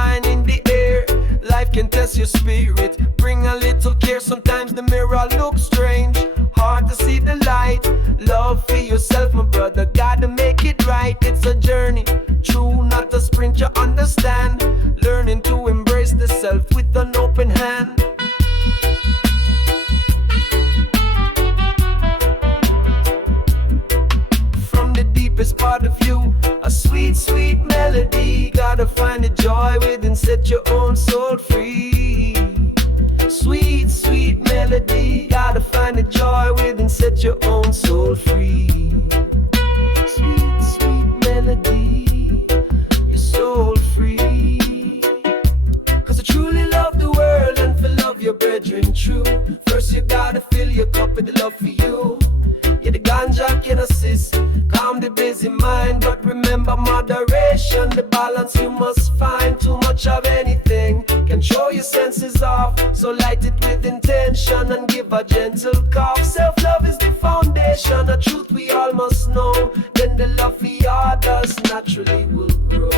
sunshine in the air. Life can test your spirit, bring a little care. Sometimes the mirror looks strange, hard to see the light. Love for yourself, my brother, gotta make it right. It's a journey, true, not a sprint, you understand. Learning to embrace the self with an open hand. From the deepest part of you, a sweet, sweet melody. Gotta find the joy within, set your own soul free. Sweet, sweet melody. Gotta find the joy within, set your own soul free. Sweet, sweet melody, your soul free. Cause I truly love the world and feel love your brethren true. First you gotta fill your cup with the love for you. Yeah, the ganja can assist, calm the busy mind, but remember moderation, the balance you must find. Too much of anything can throw your senses off, so light it with intention and give a gentle cough. Self-love is the foundation, a truth we all must know. Then the love for others naturally will grow.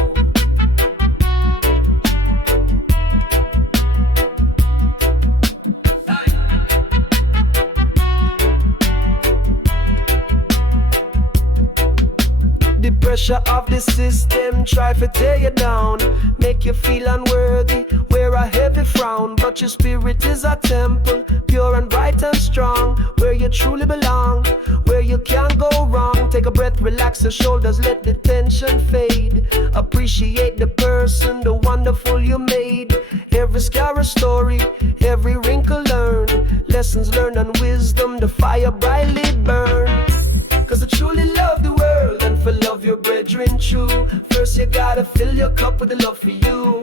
The pressure of the system try to tear you down, make you feel unworthy, wear a heavy frown. But your spirit is a temple, pure and bright and strong, where you truly belong, where you can't go wrong. Take a breath, relax your shoulders, let the tension fade. Appreciate the person, the wonderful you made. Every scar a story, every wrinkle learned, lessons learned and wisdom, the fire brightly burns. Cause I truly love the world and for love your brethren true. First you gotta fill your cup with the love for you.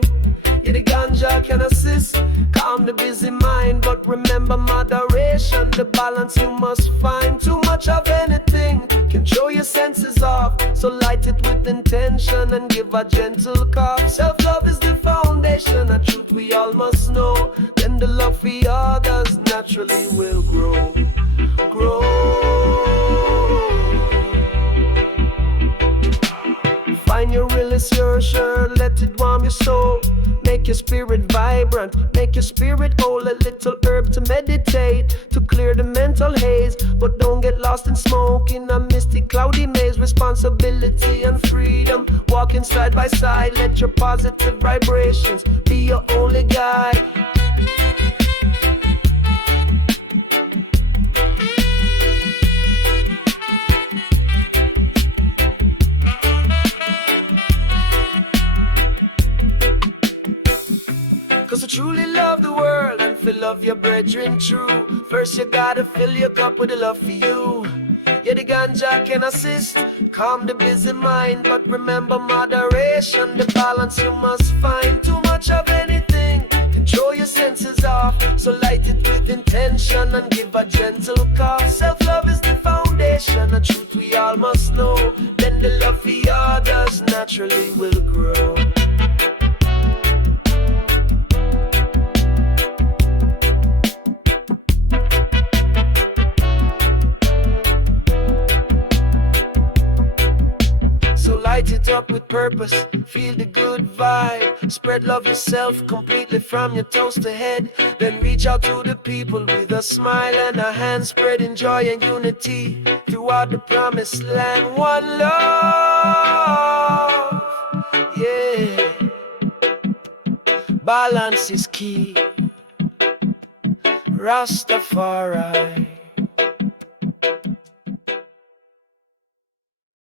Yeah, the ganja can assist, calm the busy mind, but remember moderation, the balance you must find. Too much of anything can throw your senses off, so light it with intention and give a gentle cough. Self-love is the foundation, a truth we all must know. Then the love for others naturally will grow. Find your realest, your shirt, let it warm your soul. Make your spirit vibrant, make your spirit whole. A little herb to meditate, to clear the mental haze. But don't get lost in smoke in a misty, cloudy maze. Responsibility and freedom, walking side by side. Let your positive vibrations be your only guide. Cause I truly love the world and feel love your brethren true. First you gotta fill your cup with the love for you. Yeah, the ganja can assist, calm the busy mind, but remember moderation, the balance you must find. Too much of anything can throw your senses off, so light it with intention and give a gentle cough. Self-love is the foundation, a truth we all must know. Then the love for others naturally will grow. Light it up with purpose, feel the good vibe. Spread love yourself completely from your toes to head. Then reach out to the people with a smile and a hand, spreading joy and unity throughout the promised land. One love, yeah. Balance is key, Rastafari.